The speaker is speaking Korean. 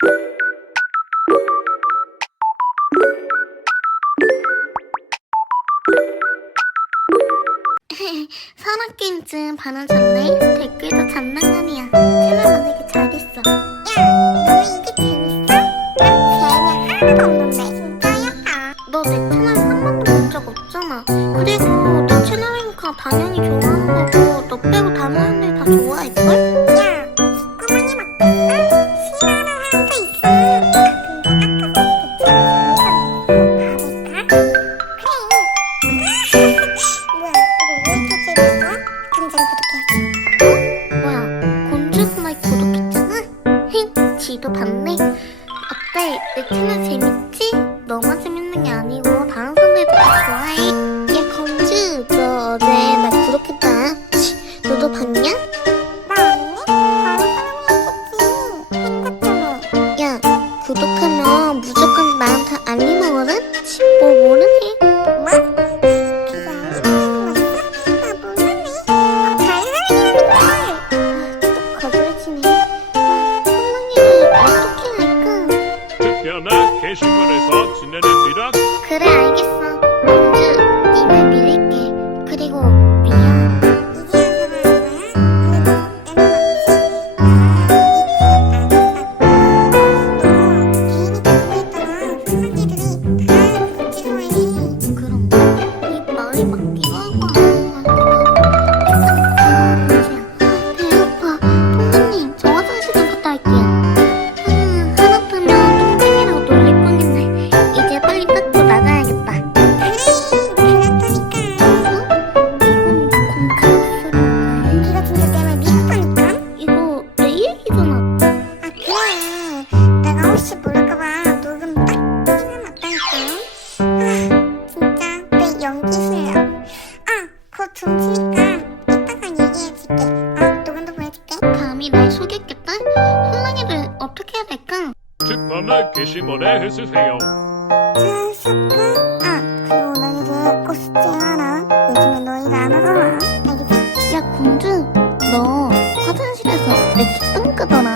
산악게임쯤 반응졌네. 댓글도 장난 아니야. 채널 만들기 잘했어. 야! 너 이게 재밌어? 난 재미 하나도 없는데? 진짜야? 너내 채널 한 번도 본 적 없잖아. 그리고 내 채널링크가 당연히 좋아하는 거고. 지도 봤네? 어때? 내 채널 재밌지? 너만 재밌는 게 아니고 다른 사람들도 좋아해. 야, 건주, 너 어제 나 구독했다. 너도 봤냐? 슈퍼나 게시물에 해주세요. 아, 그리고 너희들 꼭 숙제하라. 요즘에 너희가 안 하잖아. 알겠지? 야 공준 너 화장실에서 내키 똥 끄더라?